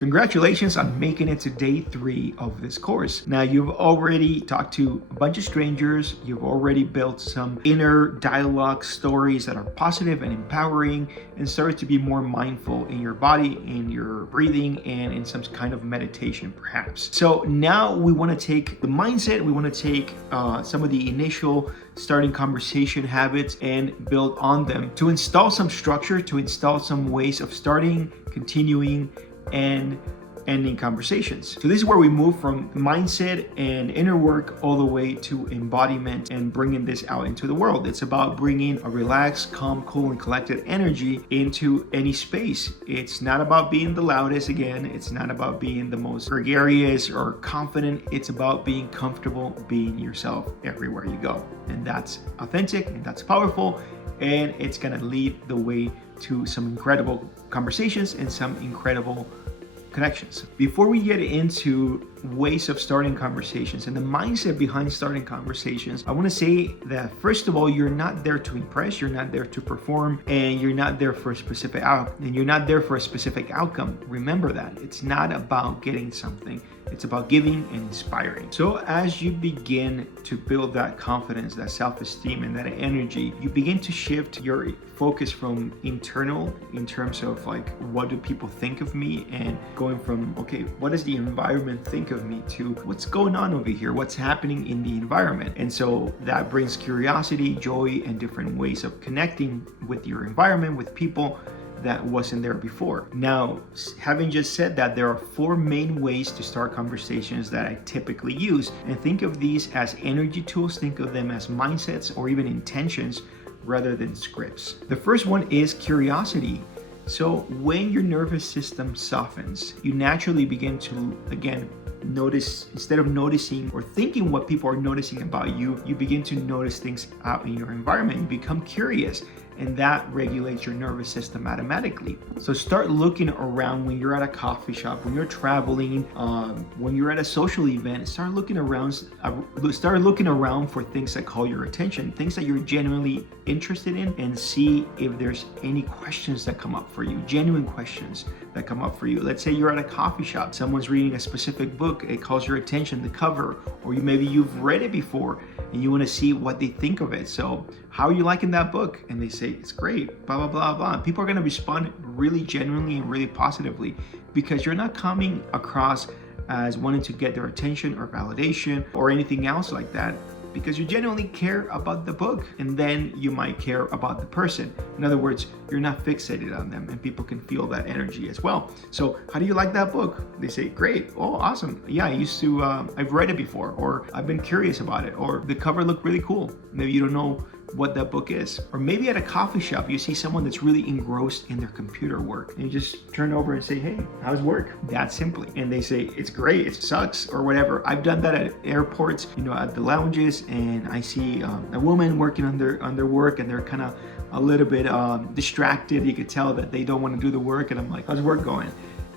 Congratulations on making it to day 3 of this course. Now, you've already talked to a bunch of strangers. You've already built some inner dialogue stories that are positive and empowering, and started to be more mindful in your body, in your breathing, and in some kind of meditation, perhaps. So now we want to take the mindset, we want to take some of the initial starting conversation habits and build on them to install some structure, to install some ways of starting, continuing, and ending conversations. So this is where we move from mindset and inner work all the way to embodiment and bringing this out into the world. It's about bringing a relaxed, calm, cool, and collected energy into any space. It's not about being the loudest again. It's not about being the most gregarious or confident. It's about being comfortable being yourself everywhere you go. And that's authentic and that's powerful. And it's gonna lead the way to some incredible conversations and some incredible connections. Before we get into ways of starting conversations and the mindset behind starting conversations, I want to say that first of all, you're not there to impress, you're not there to perform, and you're not there for a specific outcome. Remember that. It's not about getting something. It's about giving and inspiring. So as you begin to build that confidence, that self-esteem, and that energy, you begin to shift your focus from internal, in terms of like, what do people think of me, and going from, okay, what does the environment think of me, to what's going on over here, what's happening in the environment. And so that brings curiosity, joy, and different ways of connecting with your environment, with people that wasn't there before. Now, having just said that, there are 4 main ways to start conversations that I typically use. And think of these as energy tools, think of them as mindsets or even intentions rather than scripts. The first one is curiosity. So when your nervous system softens, you naturally begin to, again, notice, instead of noticing or thinking what people are noticing about you, you begin to notice things out in your environment. You become curious, and that regulates your nervous system automatically. So start looking around when you're at a coffee shop, when you're traveling, when you're at a social event. Start looking around for things that call your attention, things that you're genuinely interested in, and see if there's any questions that come up for you, genuine questions that come up for you. Let's say you're at a coffee shop, someone's reading a specific book, it calls your attention, the cover, or maybe you've read it before and you want to see what they think of it. So how are you liking that book? And they say, it's great, blah, blah, blah, blah. And people are going to respond really genuinely and really positively, because you're not coming across as wanting to get their attention or validation or anything else like that, because you genuinely care about the book, and then you might care about the person. In other words, you're not fixated on them, and people can feel that energy as well. So how do you like that book? They say, great, oh, awesome. Yeah, I've read it before, or I've been curious about it, or the cover looked really cool. Maybe you don't know what that book is. Or maybe at a coffee shop, you see someone that's really engrossed in their computer work, and you just turn over and say, hey, how's work? That simply. And they say, it's great, it sucks, or whatever. I've done that at airports, at the lounges, and I see a woman working on their work, and they're kind of a little bit distracted. You could tell that they don't want to do the work, and I'm like, how's work going?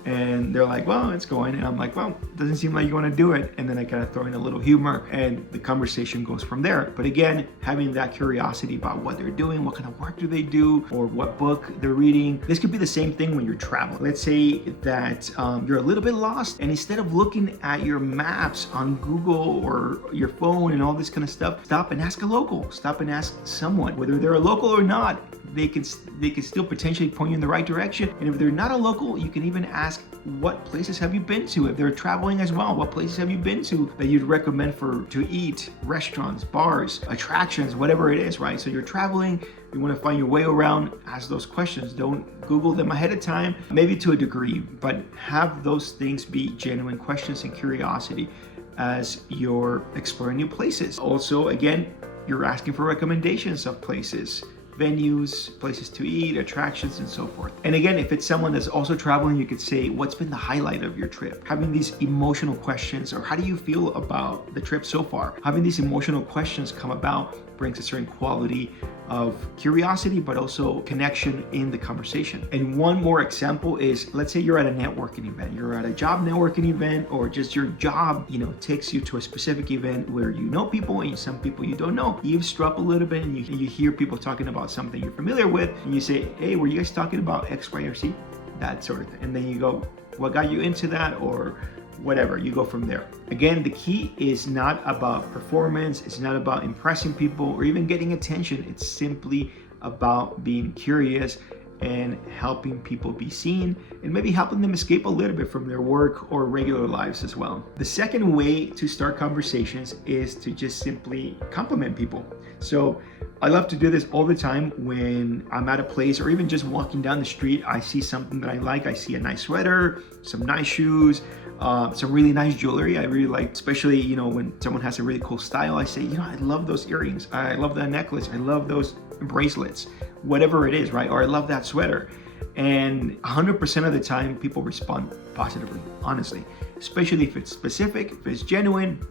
And they're like, well, it's going. And I'm like, well, it doesn't seem like you want to do it. And then I kind of throw in a little humor, and the conversation goes from there. But again, having that curiosity about what they're doing, what kind of work do they do, or what book they're reading. This could be the same thing when you're traveling. Let's say that you're a little bit lost, and instead of looking at your maps on Google or your phone and all this kind of stuff, stop and ask a local. Stop and ask someone, whether they're a local or not. They can still potentially point you in the right direction. And if they're not a local, you can even ask, what places have you been to? If they're traveling as well, what places have you been to that you'd recommend to eat? Restaurants, bars, attractions, whatever it is, right? So you're traveling, you want to find your way around, ask those questions. Don't Google them ahead of time, maybe to a degree, but have those things be genuine questions and curiosity as you're exploring new places. Also, again, you're asking for recommendations of places, venues, places to eat, attractions, and so forth. And again, if it's someone that's also traveling, you could say, what's been the highlight of your trip? Having these emotional questions, or how do you feel about the trip so far? Having these emotional questions come about brings a certain quality of curiosity, but also connection in the conversation. And one more example is, let's say you're at a networking event, you're at a job networking event, or just your job, takes you to a specific event where you know people and some people you don't know. You eavesdrop a little bit, and you hear people talking about something you're familiar with, and you say, hey, were you guys talking about X, Y, or Z? that sort of thing. And then you go, what got you into that, or whatever, you go from there. Again, the key is not about performance, it's not about impressing people or even getting attention. It's simply about being curious and helping people be seen, and maybe helping them escape a little bit from their work or regular lives as well. The second way to start conversations is to just simply compliment people. So I love to do this all the time when I'm at a place, or even just walking down the street. I see something that I like. I see a nice sweater, some nice shoes, some really nice jewelry. I really like, especially, you know, when someone has a really cool style, I say, you know, I love those earrings. I love that necklace. I love those bracelets, whatever it is, right? Or I love that sweater. And 100% of the time, people respond positively, honestly, especially if it's specific, if it's genuine,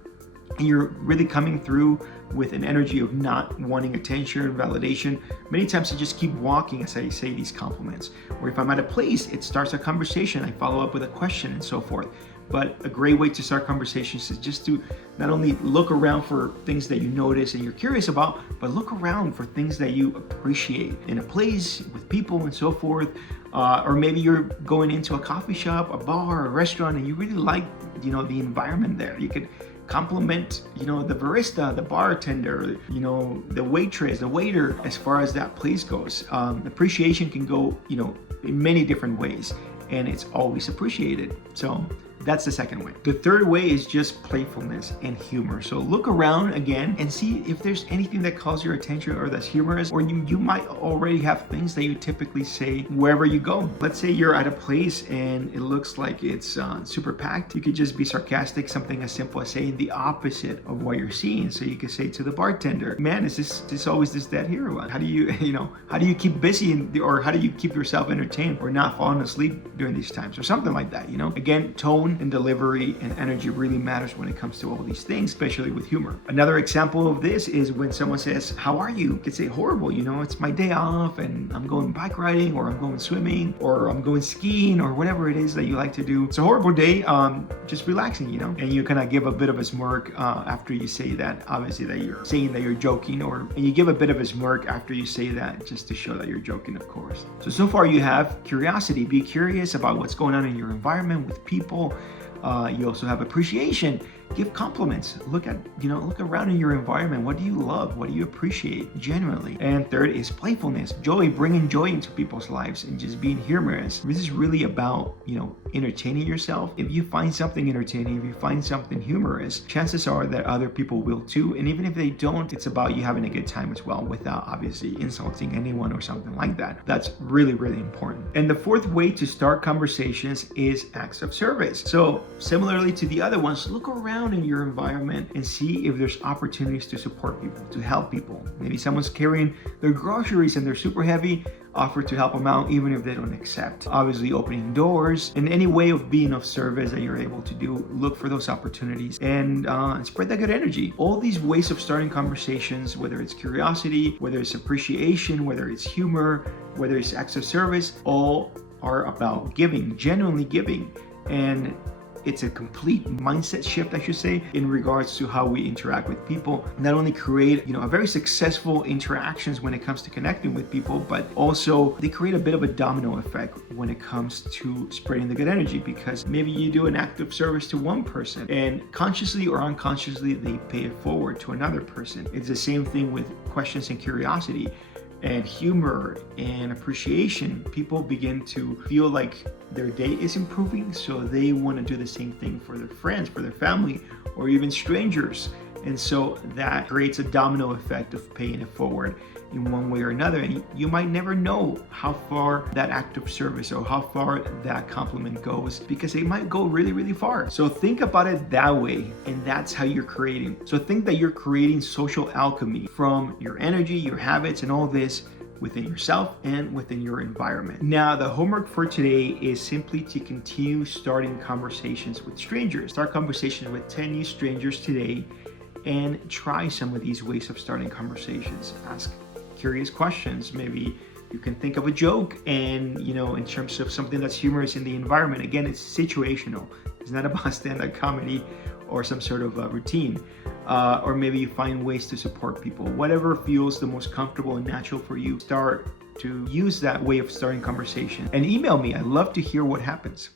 and you're really coming through with an energy of not wanting attention or validation. Many times I just keep walking as I say these compliments. Or if I'm at a place, it starts a conversation, I follow up with a question and so forth. But a great way to start conversations is just to not only look around for things that you notice and you're curious about, but look around for things that you appreciate in a place, with people and so forth. Or maybe you're going into a coffee shop, a bar, a restaurant, and you really like, you know, the environment there. You could compliment, you know, the barista, the bartender, you know, the waitress, the waiter, as far as that place goes. Appreciation can go, you know, in many different ways, and it's always appreciated. So that's the second way. The third way is just playfulness and humor. So look around again and see if there's anything that calls your attention or that's humorous, or you might already have things that you typically say wherever you go. Let's say you're at a place and it looks like it's super packed. You could just be sarcastic, something as simple as saying the opposite of what you're seeing. So you could say to the bartender, man, is this always this dead here or what? How do you, how do you keep busy or how do you keep yourself entertained or not falling asleep during these times or something like that, Again, tone and delivery and energy really matters when it comes to all these things, especially with humor. Another example of this is when someone says, how are you? You could say horrible, it's my day off and I'm going bike riding or I'm going swimming or I'm going skiing or whatever it is that you like to do. It's a horrible day, just relaxing, and you kind of give a bit of a smirk after you say that, obviously that you're saying that you're joking, and you give a bit of a smirk after you say that just to show that you're joking, of course. So far you have curiosity, be curious about what's going on in your environment with people. You also have appreciation. Give compliments. Look around in your environment. What do you love? What do you appreciate genuinely? And third is playfulness. Joy, bringing joy into people's lives and just being humorous. This is really about, entertaining yourself. If you find something entertaining, if you find something humorous, chances are that other people will too. And even if they don't, it's about you having a good time as well without obviously insulting anyone or something like that. That's really, really important. And the fourth way to start conversations is acts of service. So similarly to the other ones, look around in your environment and see if there's opportunities to support people, to help people. Maybe someone's carrying their groceries and they're super heavy, offer to help them out even if they don't accept. Obviously opening doors and any way of being of service that you're able to do, look for those opportunities and spread that good energy. All these ways of starting conversations, whether it's curiosity, whether it's appreciation, whether it's humor, whether it's acts of service, all are about giving, genuinely giving. And it's a complete mindset shift, I should say, in regards to how we interact with people. Not only create, a very successful interactions when it comes to connecting with people, but also they create a bit of a domino effect when it comes to spreading the good energy, because maybe you do an act of service to one person and consciously or unconsciously, they pay it forward to another person. It's the same thing with questions and curiosity and humor and appreciation. People begin to feel like their day is improving, so they want to do the same thing for their friends, for their family, or even strangers. And so that creates a domino effect of paying it forward in one way or another. And you might never know how far that act of service or how far that compliment goes, because it might go really, really far. So think about it that way, and that's how you're creating. So think that you're creating social alchemy from your energy, your habits, and all this within yourself and within your environment. Now, the homework for today is simply to continue starting conversations with strangers. Start conversations with 10 new strangers today and try some of these ways of starting conversations. Ask curious questions. Maybe you can think of a joke and, in terms of something that's humorous in the environment. Again, it's situational. It's not about stand-up comedy or some sort of routine. Or maybe you find ways to support people. Whatever feels the most comfortable and natural for you, start to use that way of starting conversation. And email me. I love to hear what happens.